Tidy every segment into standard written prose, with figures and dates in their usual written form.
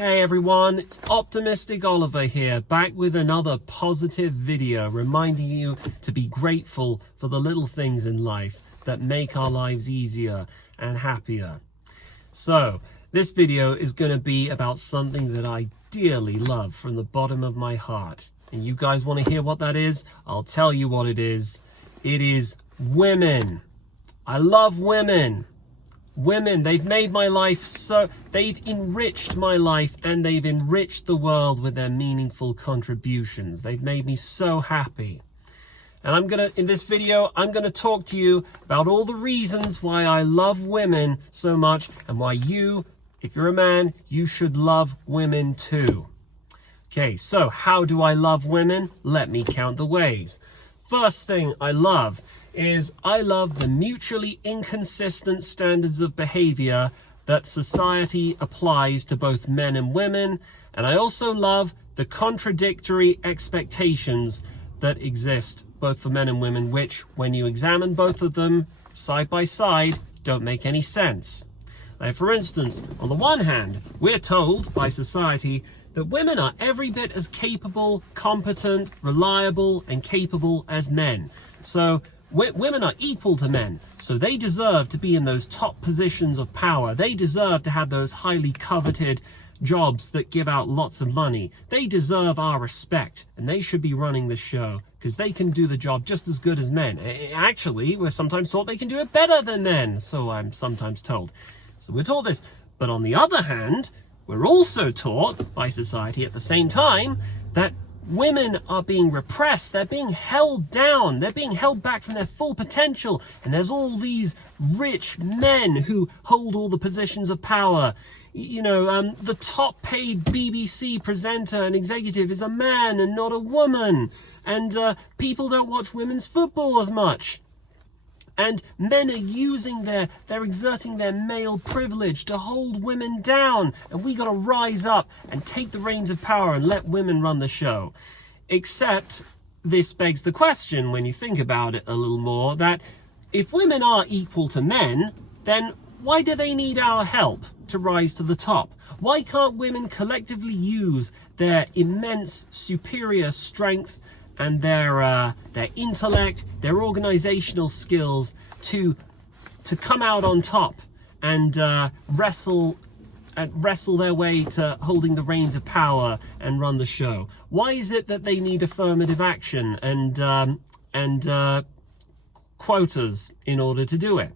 Hey everyone, it's Optimistic Oliver here, back with another positive video reminding you to be grateful for the little things in life that make our lives easier and happier. So, this video is going to be about something that I dearly love from the bottom of my heart. And you guys want to hear what that is? I'll tell you what it is. It is women. I love women. Women, they've made my life they've enriched my life and they've enriched the world with their meaningful contributions. They've made me so happy. And in this video, I'm gonna talk to you about all the reasons why I love women so much and why you, if you're a man, you should love women too. Okay, so how do I love women? Let me count the ways. First thing I love is I love the mutually inconsistent standards of behavior that society applies to both men and women, and I also love the contradictory expectations that exist both for men and women, which, when you examine both of them side by side, don't make any sense. Now, for instance, on the one hand, we're told by society that women are every bit as capable, competent, reliable, and capable as men. So women are equal to men, so they deserve to be in those top positions of power. They deserve to have those highly coveted jobs that give out lots of money. They deserve our respect, and they should be running the show because they can do the job just as good as men. Actually, we're sometimes taught they can do it better than men, so I'm sometimes told. So we're taught this. But on the other hand, we're also taught by society at the same time that women are being repressed, they're being held down, they're being held back from their full potential, and there's all these rich men who hold all the positions of power. You know, the top paid BBC presenter and executive is a man and not a woman, and people don't watch women's football as much. And men are they're exerting their male privilege to hold women down. And we got to rise up and take the reins of power and let women run the show. Except this begs the question, when you think about it a little more, that if women are equal to men, then why do they need our help to rise to the top? Why can't women collectively use their immense superior strength and their intellect, their organizational skills to come out on top and wrestle their way to holding the reins of power and run the show? Why is it that they need affirmative action and quotas in order to do it?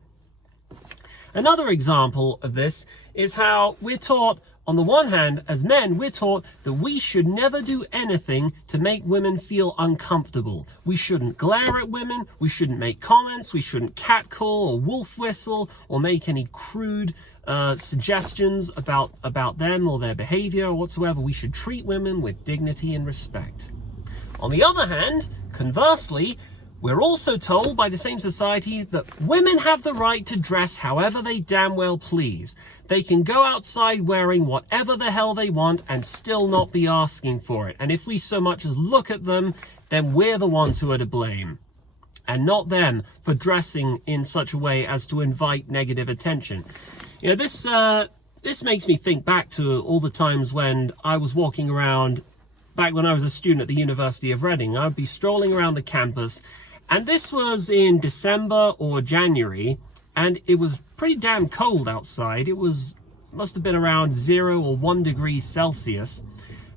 Another example of this is how we're taught, on the one hand, as men, we're taught that we should never do anything to make women feel uncomfortable. We shouldn't glare at women, we shouldn't make comments, we shouldn't catcall or wolf whistle or make any crude suggestions about them or their behavior or whatsoever. We should treat women with dignity and respect. On the other hand, conversely, we're also told by the same society that women have the right to dress however they damn well please. They can go outside wearing whatever the hell they want and still not be asking for it. And if we so much as look at them, then we're the ones who are to blame, and not them for dressing in such a way as to invite negative attention. You know, this makes me think back to all the times when I was walking around, back when I was a student at the University of Reading. I'd be strolling around the campus, and this was in December or January, and it was pretty damn cold outside. It must have been around 0 or 1 degree Celsius.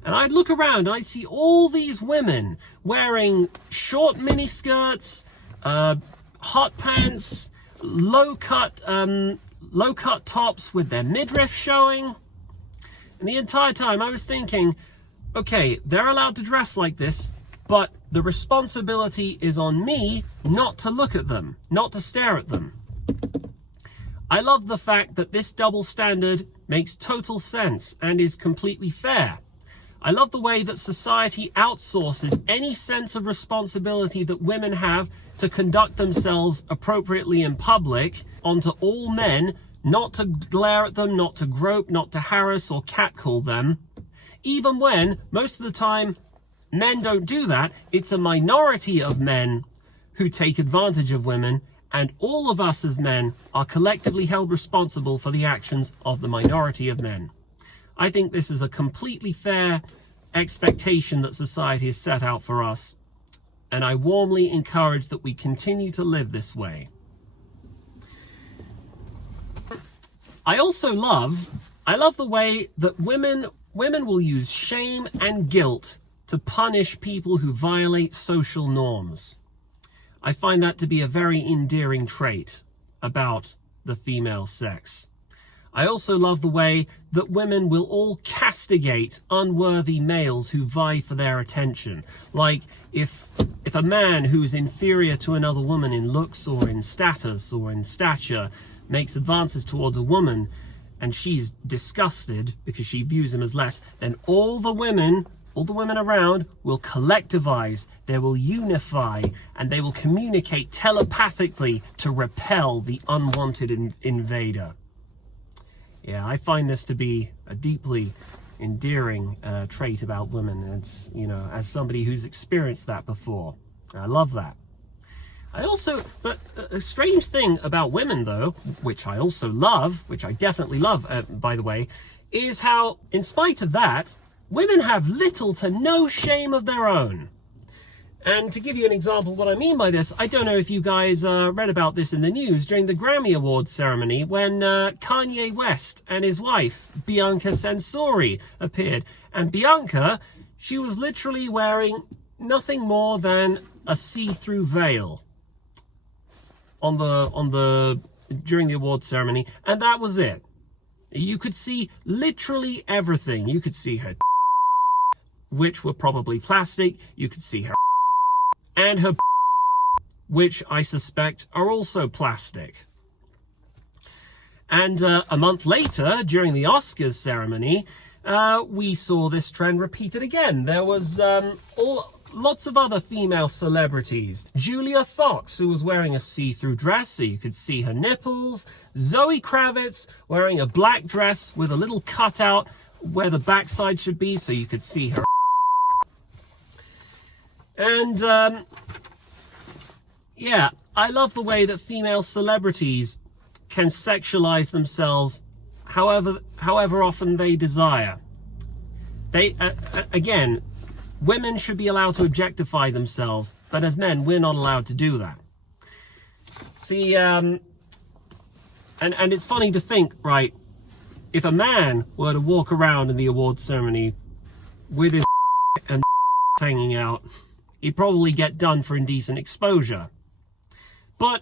And I'd look around and I'd see all these women wearing short mini skirts, hot pants, low cut tops with their midriff showing. And the entire time I was thinking, okay, they're allowed to dress like this, but the responsibility is on me not to look at them, not to stare at them. I love the fact that this double standard makes total sense and is completely fair. I love the way that society outsources any sense of responsibility that women have to conduct themselves appropriately in public onto all men, not to glare at them, not to grope, not to harass or catcall them. Even when, most of the time, men don't do that, it's a minority of men who take advantage of women, and all of us as men are collectively held responsible for the actions of the minority of men. I think this is a completely fair expectation that society has set out for us, and I warmly encourage that we continue to live this way. I also love the way that women will use shame and guilt to punish people who violate social norms. I find that to be a very endearing trait about the female sex. I also love the way that women will all castigate unworthy males who vie for their attention. Like if a man who is inferior to another woman in looks or in status or in stature makes advances towards a woman and she's disgusted because she views him as less, then all the women around will collectivize, they will unify, and they will communicate telepathically to repel the unwanted invader. Yeah, I find this to be a deeply endearing trait about women. It's, you know, as somebody who's experienced that before. I love that. But a strange thing about women, though, which I also love, which I definitely love, by the way, is how, in spite of that, women have little to no shame of their own. And to give you an example of what I mean by this, I don't know if you guys read about this in the news during the Grammy Awards ceremony when Kanye West and his wife, Bianca Censori, appeared. And Bianca, she was literally wearing nothing more than a see-through veil during the awards ceremony, and that was it. You could see literally everything. You could see her which were probably plastic. You could see her and her which I suspect are also plastic. And a month later, during the Oscars ceremony, we saw this trend repeated again. There was lots of other female celebrities. Julia Fox, who was wearing a see-through dress so you could see her nipples. Zoe Kravitz wearing a black dress with a little cutout where the backside should be so you could see her. And yeah, I love the way that female celebrities can sexualize themselves however often they desire. They again, women should be allowed to objectify themselves, but as men, we're not allowed to do that. See, and it's funny to think, right, if a man were to walk around in the awards ceremony with his and hanging out, he'd probably get done for indecent exposure. But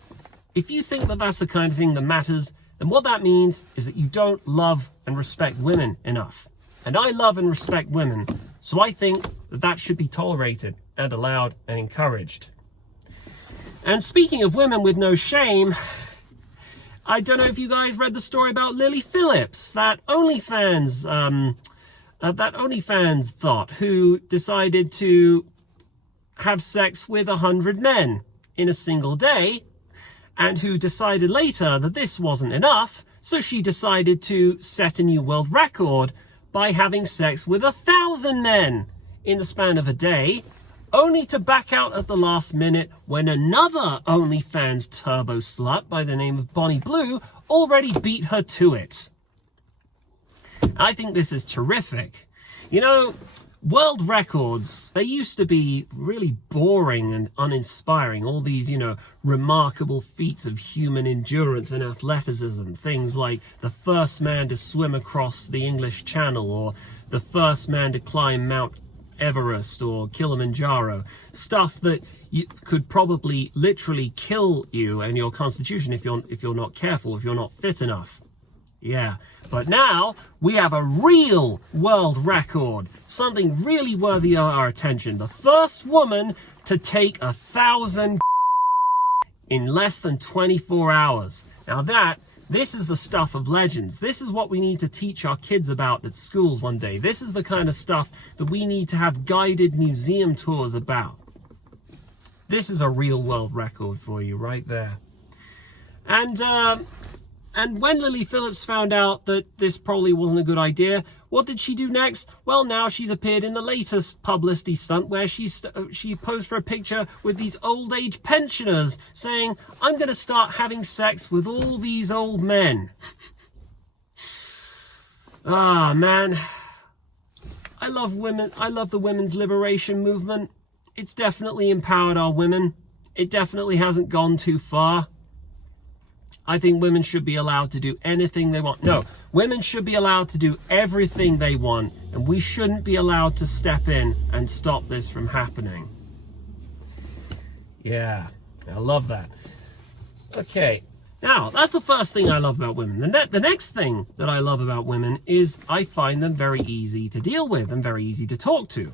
if you think that that's the kind of thing that matters, then what that means is that you don't love and respect women enough. And I love and respect women, so I think that that should be tolerated and allowed and encouraged. And speaking of women with no shame, I don't know if you guys read the story about Lily Phillips, that OnlyFans thought who decided to have sex with 100 men in a single day, and who decided later that this wasn't enough, so she decided to set a new world record by having sex with 1,000 men in the span of a day, only to back out at the last minute when another OnlyFans turbo slut by the name of Bonnie Blue already beat her to it. I think this is terrific. You know, world records, they used to be really boring and uninspiring. All these, you know, remarkable feats of human endurance and athleticism. Things like the first man to swim across the English Channel, or the first man to climb Mount Everest or Kilimanjaro. Stuff that could probably literally kill you and your constitution if you're not careful, if you're not fit enough. Yeah, but now we have a real world record, something really worthy of our attention. The first woman to take 1,000 in less than 24 hours. Now this is the stuff of legends. This is what we need to teach our kids about at schools one day. This is the kind of stuff that we need to have guided museum tours about. This is a real world record for you right there. And when Lily Phillips found out that this probably wasn't a good idea, what did she do next? Well, now she's appeared in the latest publicity stunt where she posed for a picture with these old age pensioners saying, "I'm going to start having sex with all these old men." Ah, man. I love women. I love the women's liberation movement. It's definitely empowered our women. It definitely hasn't gone too far. I think women should be allowed to do anything they want. No, women should be allowed to do everything they want, and we shouldn't be allowed to step in and stop this from happening. Yeah, I love that. Okay, now that's the first thing I love about women. The next thing that I love about women is I find them very easy to deal with and very easy to talk to.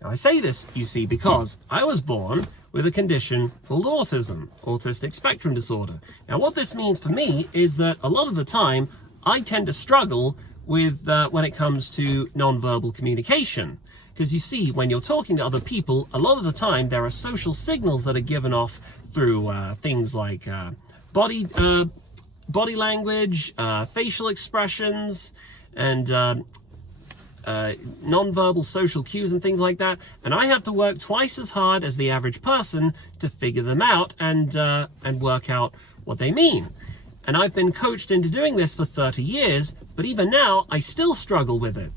Now I say this, you see, because I was born with a condition called autism, autistic spectrum disorder. Now what this means for me is that a lot of the time I tend to struggle with when it comes to nonverbal communication. Because you see, when you're talking to other people, a lot of the time there are social signals that are given off through things like body language, facial expressions, and non-verbal social cues and things like that, and I have to work twice as hard as the average person to figure them out and work out what they mean. And I've been coached into doing this for 30 years, but even now I still struggle with it.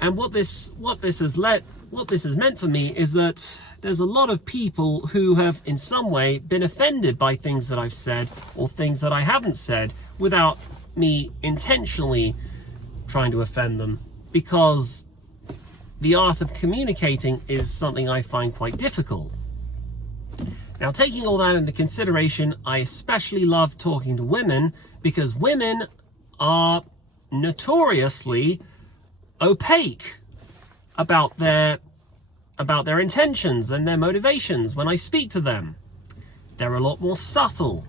And what this has meant for me is that there's a lot of people who have in some way been offended by things that I've said or things that I haven't said without me intentionally trying to offend them. Because the art of communicating is something I find quite difficult. Now, taking all that into consideration, I especially love talking to women because women are notoriously opaque about their intentions and their motivations when I speak to them. They're a lot more subtle.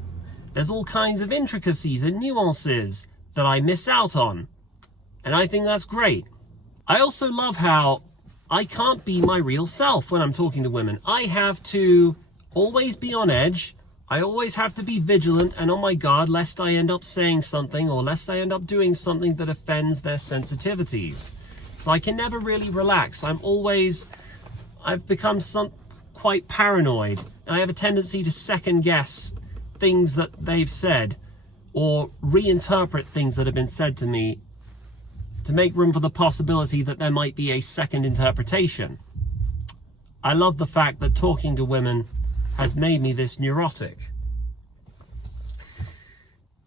There's all kinds of intricacies and nuances that I miss out on. And I think that's great. I also love how I can't be my real self when I'm talking to women. I have to always be on edge. I always have to be vigilant and on my guard lest I end up saying something or lest I end up doing something that offends their sensitivities. So I can never really relax. I've become quite paranoid, and I have a tendency to second guess things that they've said or reinterpret things that have been said to me to make room for the possibility that there might be a second interpretation. I love the fact that talking to women has made me this neurotic.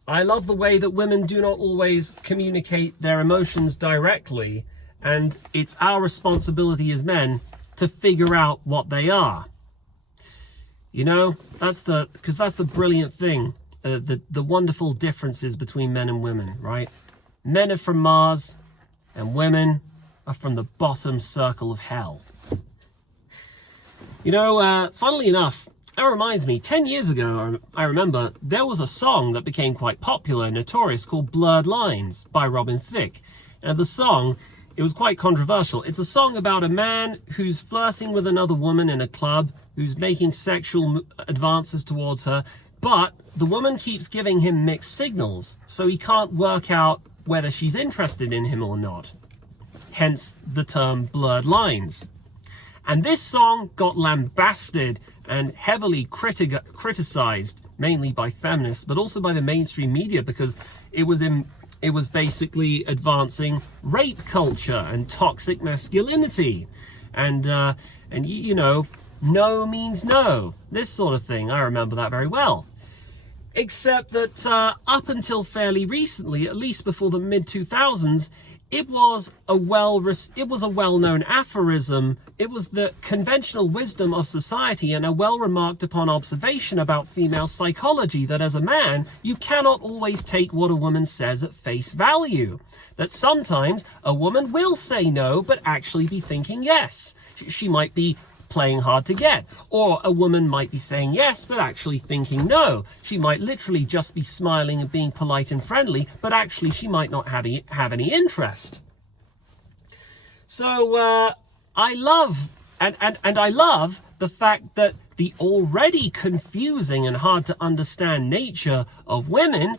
I love the way that women do not always communicate their emotions directly, and it's our responsibility as men to figure out what they are. You know, that's the brilliant thing, the wonderful differences between men and women, right? Men are from Mars, and women are from the bottom circle of hell. You know, funnily enough, that reminds me, 10 years ago, I remember, there was a song that became quite popular and notorious called Blurred Lines by Robin Thicke. And the song, it was quite controversial. It's a song about a man who's flirting with another woman in a club, who's making sexual advances towards her, but the woman keeps giving him mixed signals, so he can't work out whether she's interested in him or not. Hence the term blurred lines. And this song got lambasted and heavily criticized, mainly by feminists, but also by the mainstream media, because it was basically advancing rape culture and toxic masculinity. And you know, no means no, this sort of thing. I remember that very well. Except that up until fairly recently, at least before the mid-2000s, it was a well-known aphorism. It was the conventional wisdom of society and a well-remarked upon observation about female psychology that as a man, you cannot always take what a woman says at face value. That sometimes a woman will say no, but actually be thinking yes. She might be playing hard to get, or a woman might be saying yes but actually thinking no. She might literally just be smiling and being polite and friendly, but actually she might not have any interest. So I love I love the fact that the already confusing and hard to understand nature of women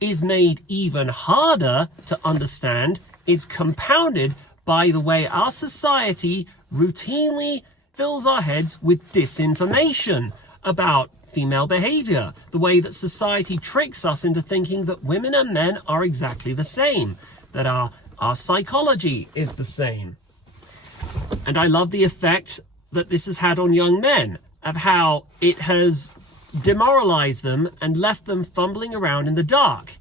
is made even harder to understand, is compounded by the way our society routinely fills our heads with disinformation about female behavior, the way that society tricks us into thinking that women and men are exactly the same, that our Our psychology is the same. And I love the effect that this has had on young men, of how it has demoralized them and left them fumbling around in the dark.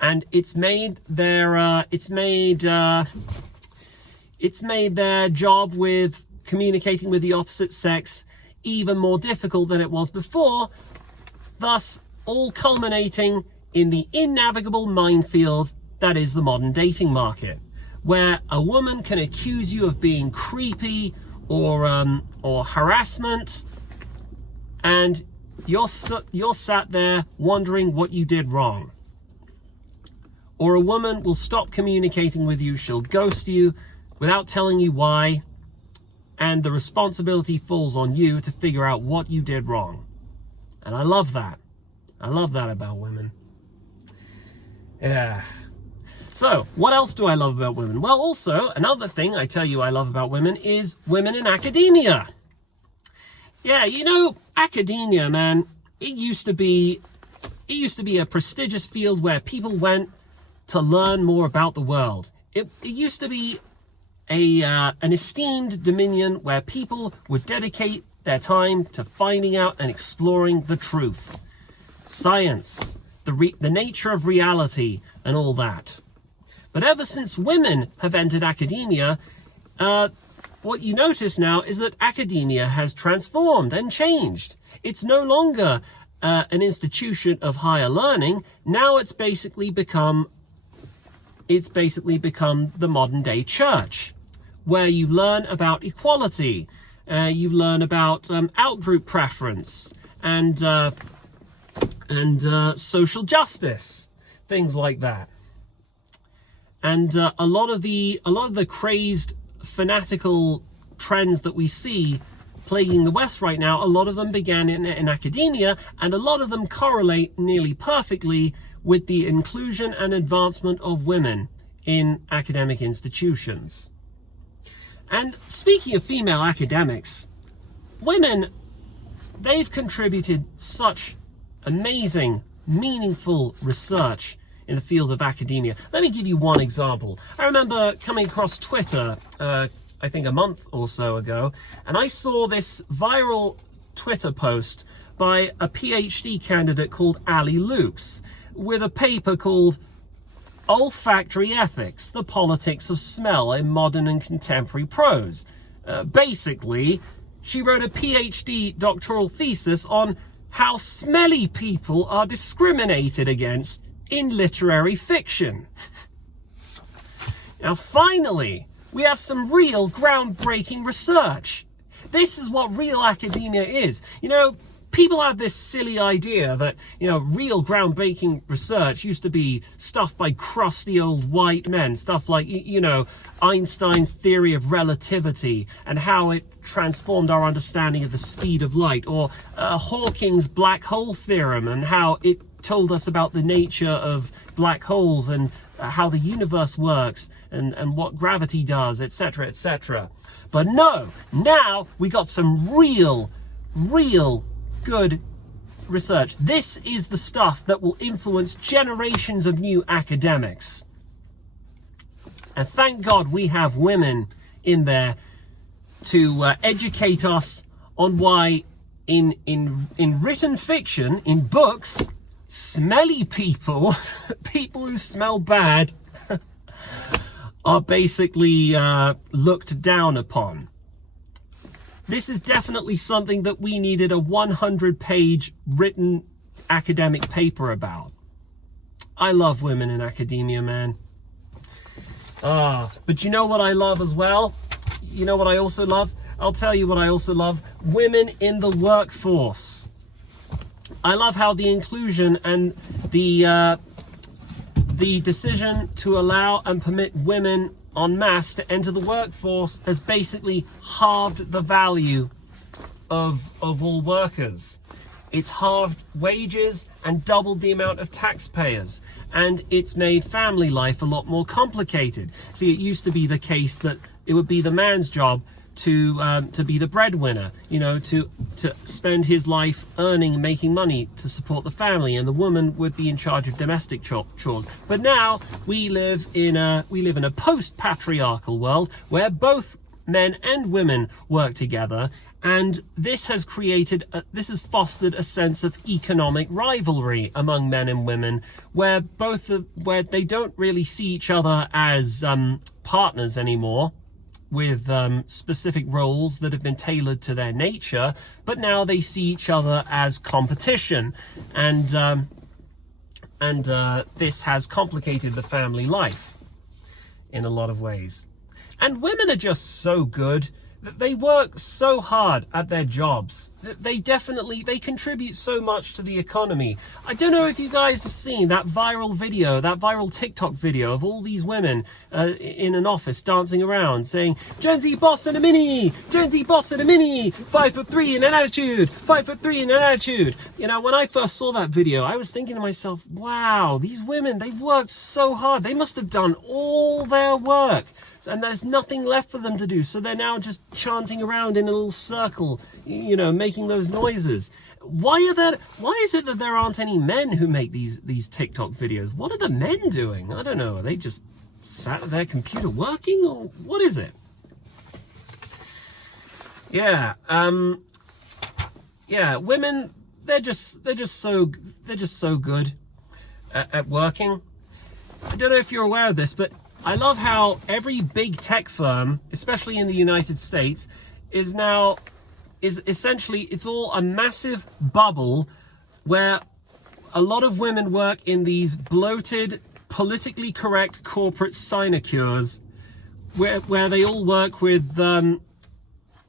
And it's made their job with communicating with the opposite sex even more difficult than it was before, thus all culminating in the innavigable minefield that is the modern dating market, where a woman can accuse you of being creepy or harassment, and you're sat there wondering what you did wrong. Or a woman will stop communicating with you, she'll ghost you without telling you why, and the responsibility falls on you to figure out what you did wrong. And I love that. I love that about women. Yeah. So, what else do I love about women? Well, also, another thing I tell you I love about women is women in academia. Yeah, you know, academia, man, it used to be a prestigious field where people went to learn more about the world. It used to be an esteemed dominion where people would dedicate their time to finding out and exploring the truth, science, the nature of reality, and all that. But ever since women have entered academia, what you notice now is that academia has transformed and changed. It's no longer an institution of higher learning. Now it's basically become the modern day church, where you learn about equality, you learn about outgroup preference and social justice, things like that. And a lot of the crazed fanatical trends that we see plaguing the West right now, a lot of them began in academia, and a lot of them correlate nearly perfectly with the inclusion and advancement of women in academic institutions. And speaking of female academics, women, they've contributed such amazing, meaningful research in the field of academia. Let me give you one example. I remember coming across Twitter, I think a month or so ago, and I saw this viral Twitter post by a PhD candidate called Ali Lukes with a paper called Olfactory Ethics, the Politics of Smell in Modern and Contemporary Prose. Basically, she wrote a PhD doctoral thesis on how smelly people are discriminated against in literary fiction. Now, finally, we have some real groundbreaking research. This is what real academia is. You know, people have this silly idea that, you know, real groundbreaking research used to be stuff by crusty old white men, stuff like, you know, Einstein's theory of relativity and how it transformed our understanding of the speed of light, or Hawking's black hole theorem and how it told us about the nature of black holes and how the universe works and what gravity does, etc., etc. But no, now we got some real good research. This is the stuff that will influence generations of new academics. And thank God we have women in there to educate us on why in written fiction, in books, smelly people, people who smell bad, are basically looked down upon. This is definitely something that we needed a 100-page written academic paper about. I love women in academia, man. But you know what I love as well? You know what I also love? I'll tell you what I also love. Women in the workforce. I love how the inclusion and the decision to allow and permit women en masse to enter the workforce has basically halved the value of all workers. It's halved wages and doubled the amount of taxpayers, and it's made family life a lot more complicated. See, it used to be the case that it would be the man's job to be the breadwinner, you know, to spend his life earning and making money to support the family, and the woman would be in charge of domestic chores. But now we live in a post-patriarchal world where both men and women work together, and this has fostered a sense of economic rivalry among men and women, where they don't really see each other as partners anymore, with specific roles that have been tailored to their nature, but now they see each other as competition, and this has complicated the family life in a lot of ways. And women are just so good. They work so hard at their jobs. They contribute so much to the economy. I don't know if you guys have seen that viral TikTok video of all these women in an office dancing around saying, Gen Z boss in a mini, Gen Z boss in a mini, 5'3" in an attitude, 5'3" in an attitude. You know, when I first saw that video, I was thinking to myself, wow, these women, they've worked so hard. They must have done all their work, and there's nothing left for them to do, so they're now just chanting around in a little circle, you know, making those noises. Why is it that there aren't any men who make these TikTok videos? What are the men doing? I don't know. Are they just sat at their computer working, or what is it? Yeah, women, they're just so good at working. I don't know if you're aware of this, but I love how every big tech firm, especially in the United States, is essentially, it's all a massive bubble where a lot of women work in these bloated, politically correct corporate sinecures, where they all work with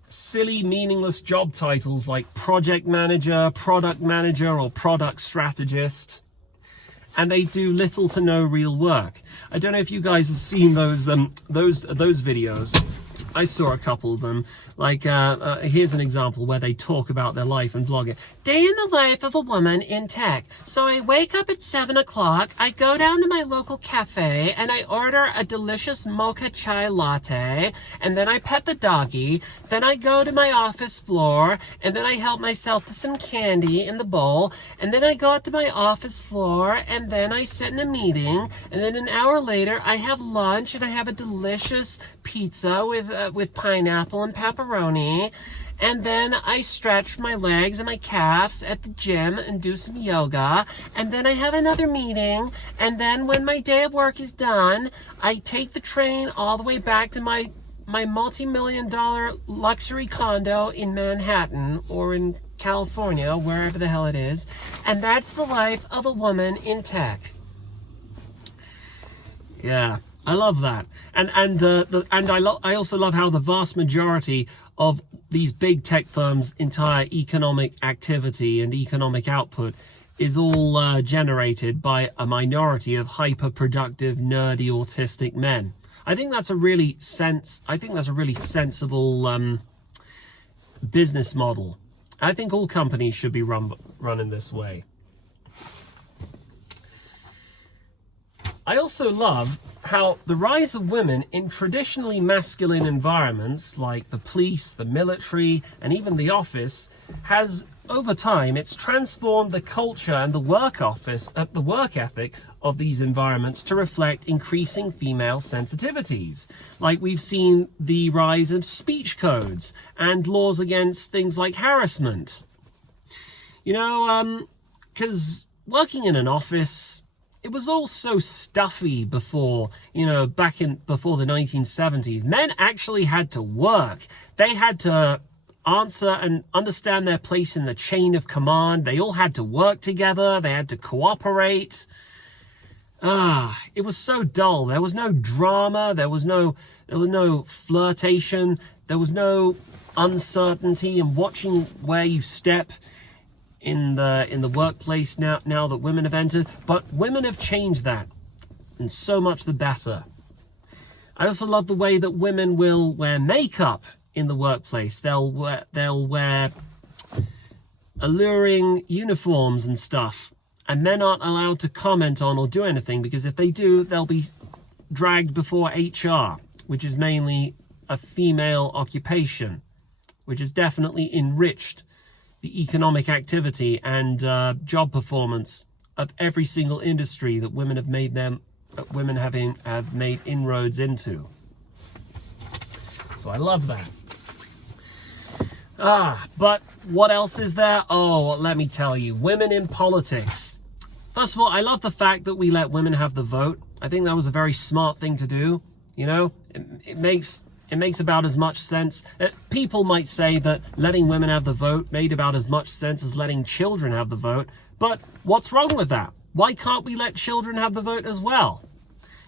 silly, meaningless job titles like project manager, product manager, or product strategist. And they do little to no real work. I don't know if you guys have seen those videos. I saw a couple of them. Like, here's an example where they talk about their life and vlog it. Day in the life of a woman in tech. So I wake up at 7 o'clock, I go down to my local cafe, and I order a delicious mocha chai latte, and then I pet the doggy, then I go to my office floor, and then I help myself to some candy in the bowl, and then I go up to my office floor, and then I sit in a meeting, and then an hour later I have lunch, and I have a delicious pizza with pineapple and pepperoni, and then I stretch my legs and my calves at the gym and do some yoga, and then I have another meeting, and then when my day of work is done, I take the train all the way back to my multi-million-dollar luxury condo in Manhattan or in California, wherever the hell it is, and that's the life of a woman in tech. Yeah. I love that, and I also love how the vast majority of these big tech firms' entire economic activity and economic output is all generated by a minority of hyper-productive, nerdy, autistic men. I think that's a really sensible business model. I think all companies should be run in this way. I also love how the rise of women in traditionally masculine environments like the police, the military, and even the office has, over time, it's transformed the culture and the work ethic of these environments to reflect increasing female sensitivities. Like, we've seen the rise of speech codes and laws against things like harassment. You know, because working in an office, it was all so stuffy before, before the 1970s. Men actually had to work. They had to answer and understand their place in the chain of command. They all had to work together. They had to cooperate. It was so dull. There was no drama. There was no flirtation. There was no uncertainty in watching where you step in the workplace now that women have entered. But women have changed that, and so much the better. I also love the way that women will wear makeup in the workplace. They'll wear alluring uniforms and stuff, and men aren't allowed to comment on or do anything, because if they do, they'll be dragged before HR, which is mainly a female occupation, which has definitely enriched the economic activity and job performance of every single industry that women have made inroads into. So I love that. But what else is there? Oh, let me tell you, women in politics. First of all, I love the fact that we let women have the vote. I think that was a very smart thing to do. You know, it makes about as much sense. People might say that letting women have the vote made about as much sense as letting children have the vote. But what's wrong with that? Why can't we let children have the vote as well?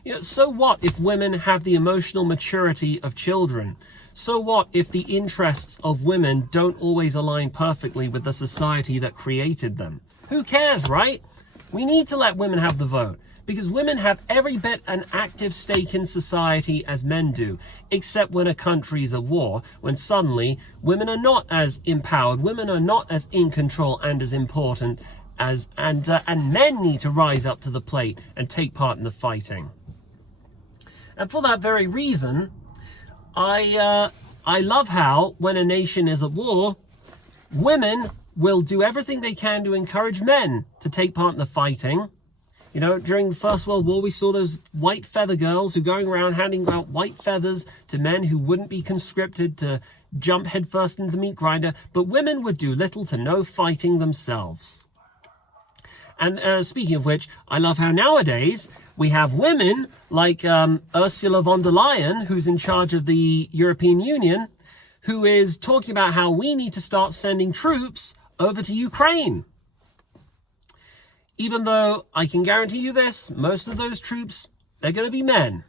You know, so what if women have the emotional maturity of children? So what if the interests of women don't always align perfectly with the society that created them? Who cares, right? We need to let women have the vote, because women have every bit an active stake in society as men do, except when a country's at war, when suddenly women are not as empowered, women are not as in control and as important as, and men need to rise up to the plate and take part in the fighting. And for that very reason, I love how when a nation is at war, women will do everything they can to encourage men to take part in the fighting. You know, during the First World War, we saw those white feather girls who going around handing out white feathers to men who wouldn't be conscripted to jump headfirst into the meat grinder, but women would do little to no fighting themselves. And speaking of which, I love how nowadays we have women like Ursula von der Leyen, who's in charge of the European Union, who is talking about how we need to start sending troops over to Ukraine. Even though I can guarantee you this, most of those troops, they're going to be men.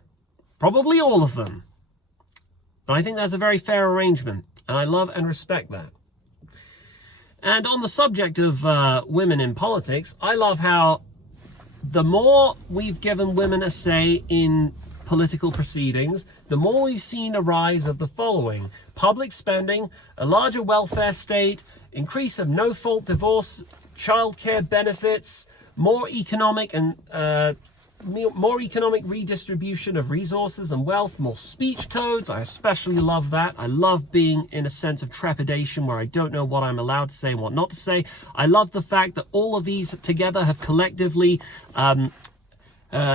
Probably all of them. But I think that's a very fair arrangement, and I love and respect that. And on the subject of women in politics, I love how the more we've given women a say in political proceedings, the more we've seen a rise of the following: public spending, a larger welfare state, increase of no-fault divorce, childcare benefits, more economic redistribution of resources and wealth, more speech codes. I especially love that. I love being in a sense of trepidation where I don't know what I'm allowed to say and what not to say. I love the fact that all of these together have collectively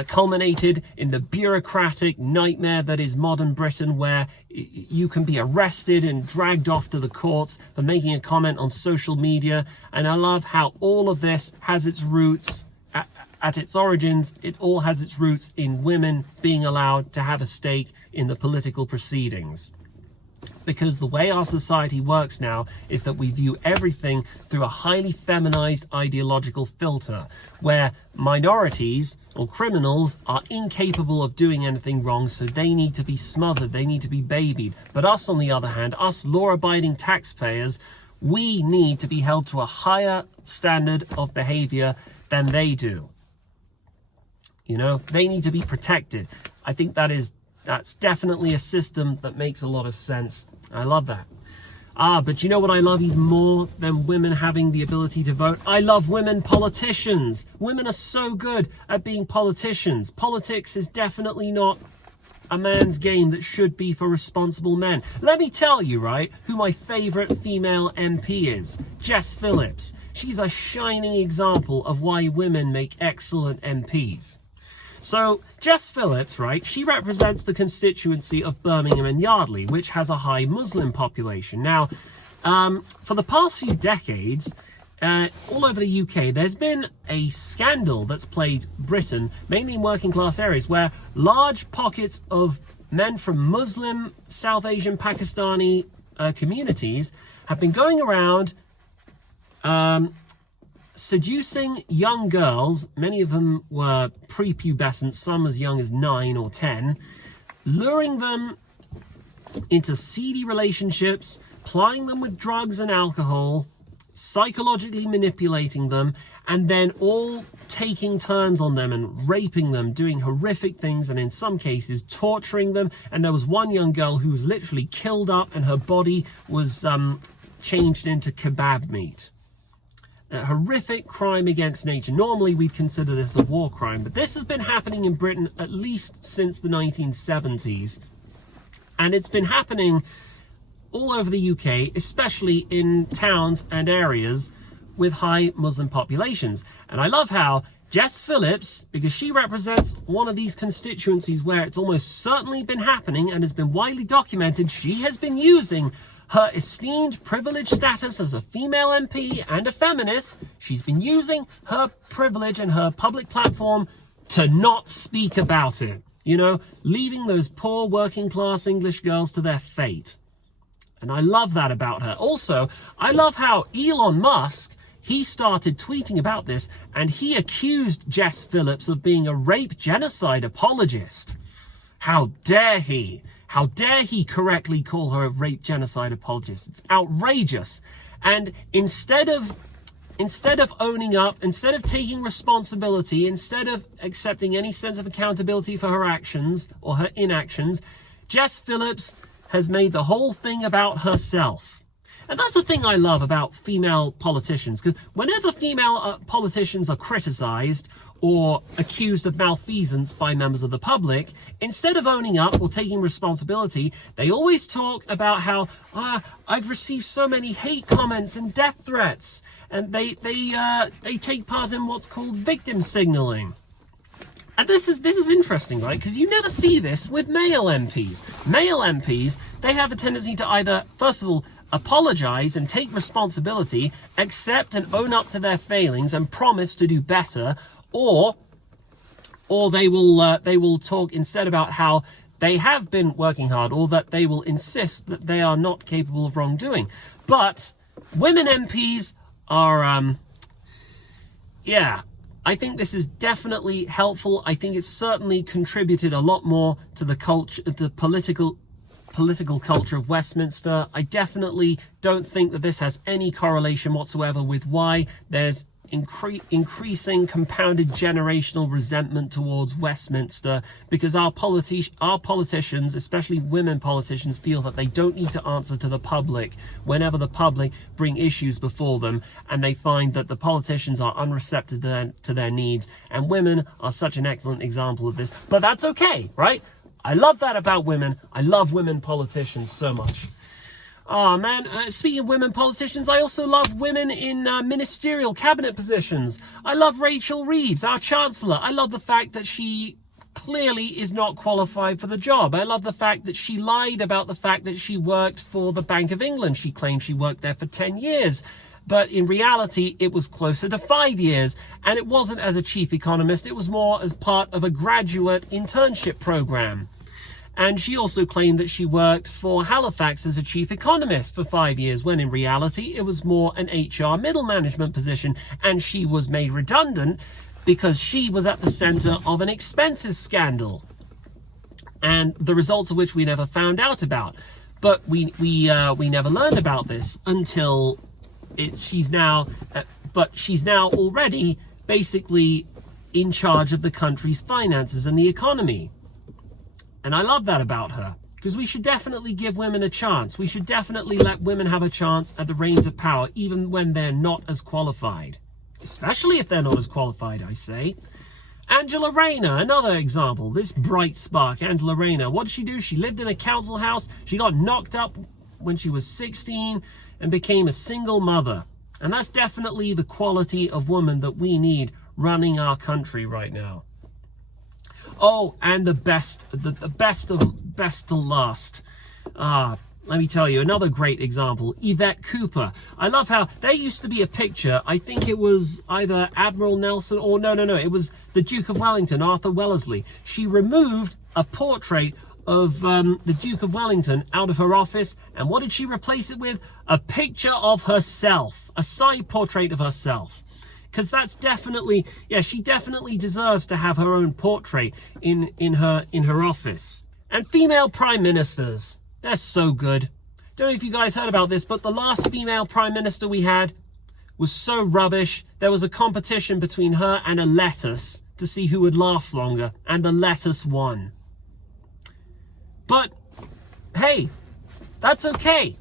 culminated in the bureaucratic nightmare that is modern Britain, where you can be arrested and dragged off to the courts for making a comment on social media. And I love how all of this has its roots, at its origins, it all has its roots in women being allowed to have a stake in the political proceedings. Because the way our society works now is that we view everything through a highly feminized ideological filter, where minorities or criminals are incapable of doing anything wrong, so they need to be smothered, they need to be babied. But us, on the other hand, us law-abiding taxpayers, we need to be held to a higher standard of behavior than they do. You know, they need to be protected. I think that's definitely a system that makes a lot of sense. I love that. But you know what I love even more than women having the ability to vote? I love women politicians. Women are so good at being politicians. Politics is definitely not a man's game that should be for responsible men. Let me tell you, right, who my favorite female MP is. Jess Phillips. She's a shining example of why women make excellent MPs. So Jess Phillips, right, she represents the constituency of Birmingham and Yardley, which has a high Muslim population. Now, for the past few decades, all over the UK, there's been a scandal that's plagued Britain, mainly in working class areas, where large pockets of men from Muslim, South Asian, Pakistani communities have been going around seducing young girls. Many of them were prepubescent, some as young as 9 or 10, luring them into seedy relationships, plying them with drugs and alcohol, psychologically manipulating them, and then all taking turns on them and raping them, doing horrific things, and in some cases torturing them. And there was one young girl who was literally killed up and her body was changed into kebab meat. A horrific crime against nature. Normally we'd consider this a war crime, but this has been happening in Britain at least since the 1970s. And it's been happening all over the UK, especially in towns and areas with high Muslim populations. And I love how Jess Phillips, because she represents one of these constituencies where it's almost certainly been happening and has been widely documented, she has been using her esteemed privileged status as a female MP and a feminist. She's been using her privilege and her public platform to not speak about it, you know, leaving those poor working class English girls to their fate. And I love that about her. Also, I love how Elon Musk, he started tweeting about this, and he accused Jess Phillips of being a rape genocide apologist. How dare he? How dare he correctly call her a rape genocide apologist? It's outrageous. And instead of owning up, instead of taking responsibility, instead of accepting any sense of accountability for her actions or her inactions, Jess Phillips has made the whole thing about herself. And that's the thing I love about female politicians, because whenever female politicians are criticized or accused of malfeasance by members of the public, instead of owning up or taking responsibility, they always talk about how, I've received so many hate comments and death threats, and they take part in what's called victim signaling. And this is interesting, right? Because you never see this with male MPs. Male MPs, they have a tendency to either, first of all, apologize and take responsibility, accept and own up to their failings and promise to do better, or they will talk instead about how they have been working hard, or that they will insist that they are not capable of wrongdoing. But women MPs are, I think this is definitely helpful. I think it's certainly contributed a lot more to the culture, the political culture of Westminster. I definitely don't think that this has any correlation whatsoever with why there's increasing compounded generational resentment towards Westminster, because our politicians, especially women politicians, feel that they don't need to answer to the public whenever the public bring issues before them, and they find that the politicians are unreceptive to their needs, and women are such an excellent example of this. But that's okay, right? I love that about women. I love women politicians so much. Oh man, speaking of women politicians, I also love women in ministerial cabinet positions. I love Rachel Reeves, our Chancellor. I love the fact that she clearly is not qualified for the job. I love the fact that she lied about the fact that she worked for the Bank of England. She claimed she worked there for 10 years. But in reality, it was closer to 5 years. And it wasn't as a chief economist. It was more as part of a graduate internship program. And she also claimed that she worked for Halifax as a chief economist for 5 years, when in reality it was more an HR middle management position. And she was made redundant because she was at the center of an expenses scandal, and the results of which we never found out about. But we never learned about this until she's now already basically in charge of the country's finances and the economy. And I love that about her, because we should definitely give women a chance. We should definitely let women have a chance at the reins of power, even when they're not as qualified. Especially if they're not as qualified, I say. Angela Rayner, another example. This bright spark, Angela Rayner. What did she do? She lived in a council house. She got knocked up when she was 16 and became a single mother. And that's definitely the quality of woman that we need running our country right now. Oh, and the best to last. Let me tell you, another great example, Yvette Cooper. I love how there used to be a picture, I think it was either Admiral Nelson or no, it was the Duke of Wellington, Arthur Wellesley. She removed a portrait of the Duke of Wellington out of her office, and what did she replace it with? A picture of herself, a side portrait of herself. Because that's definitely, she definitely deserves to have her own portrait in her office. And female prime ministers, they're so good. Don't know if you guys heard about this, but the last female prime minister we had was so rubbish. There was a competition between her and a lettuce to see who would last longer, and the lettuce won. But hey, that's okay.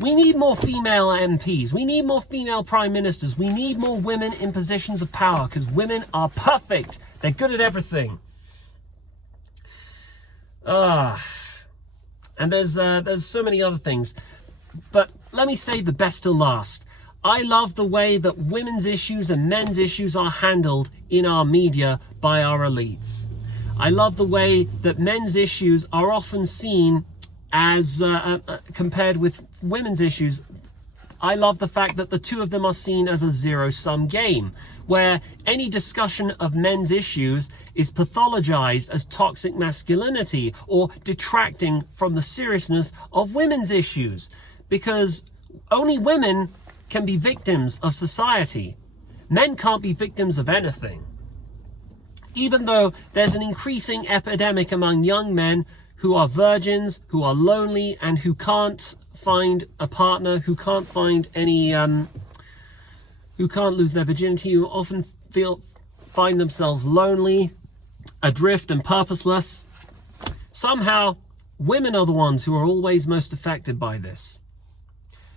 We need more female MPs. We need more female prime ministers. We need more women in positions of power, because women are perfect. They're good at everything. And there's so many other things. But let me save the best till last. I love the way that women's issues and men's issues are handled in our media by our elites. I love the way that men's issues are often seen as compared with women's issues. I love the fact that the two of them are seen as a zero-sum game, where any discussion of men's issues is pathologized as toxic masculinity or detracting from the seriousness of women's issues, because only women can be victims of society. Men can't be victims of anything. Even though there's an increasing epidemic among young men who are virgins, who are lonely, and who can't find a partner, who can't find any, who can't lose their virginity, who often find themselves lonely, adrift, and purposeless. Somehow, women are the ones who are always most affected by this.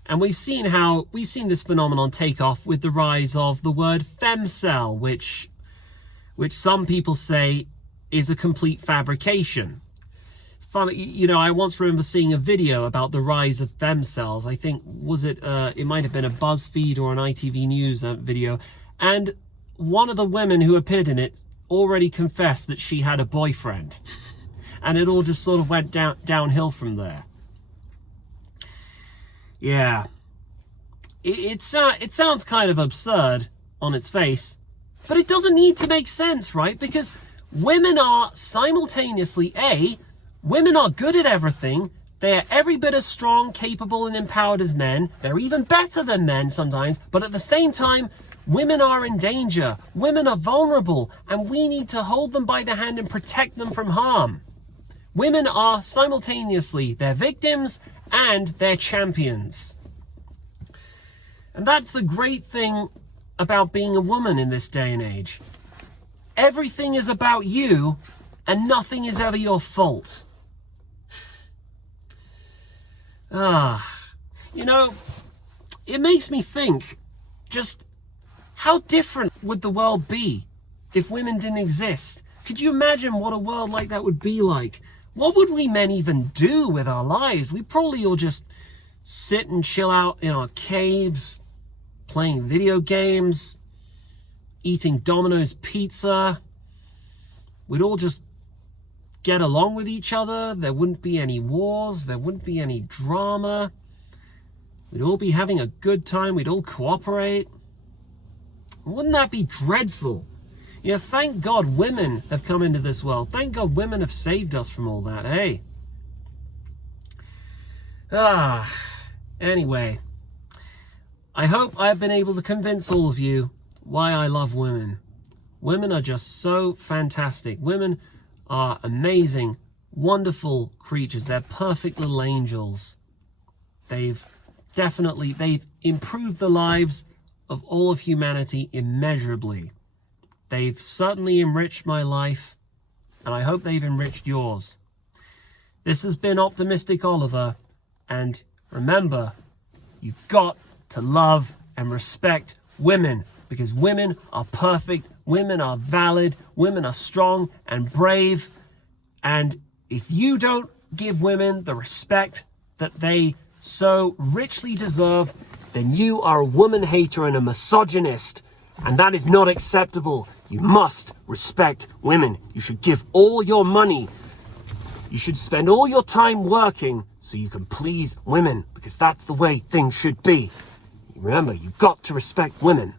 And we've seen this phenomenon take off with the rise of the word femcel, which some people say is a complete fabrication. It's funny, you know, I once remember seeing a video about the rise of femcels. I think, it might have been a BuzzFeed or an ITV News video. And one of the women who appeared in it already confessed that she had a boyfriend. And it all just sort of went downhill from there. Yeah, it sounds kind of absurd on its face, but it doesn't need to make sense, right? Because women are simultaneously, women are good at everything. They are every bit as strong, capable, and empowered as men. They're even better than men sometimes, but at the same time, women are in danger. Women are vulnerable, and we need to hold them by the hand and protect them from harm. Women are simultaneously their victims and their champions. And that's the great thing about being a woman in this day and age. Everything is about you, and nothing is ever your fault. You know, it makes me think, just how different would the world be if women didn't exist? Could you imagine what a world like that would be like? What would we men even do with our lives? We'd probably all just sit and chill out in our caves, playing video games, eating Domino's pizza. We'd all just get along with each other. There wouldn't be any wars. There wouldn't be any drama. We'd all be having a good time. We'd all cooperate. Wouldn't that be dreadful? You know, thank God women have come into this world. Thank God women have saved us from all that, hey? Anyway, I hope I've been able to convince all of you why I love women. Women are just so fantastic. Women are amazing, wonderful creatures. They're perfect little angels. They've improved the lives of all of humanity immeasurably. They've certainly enriched my life, and I hope they've enriched yours. This has been Optimistic Oliver, and remember, you've got to love and respect women, because women are perfect, women are valid, women are strong and brave, and if you don't give women the respect that they so richly deserve, then you are a woman hater and a misogynist, and that is not acceptable. You must respect women. You should give all your money. You should spend all your time working so you can please women, because that's the way things should be. Remember, you've got to respect women.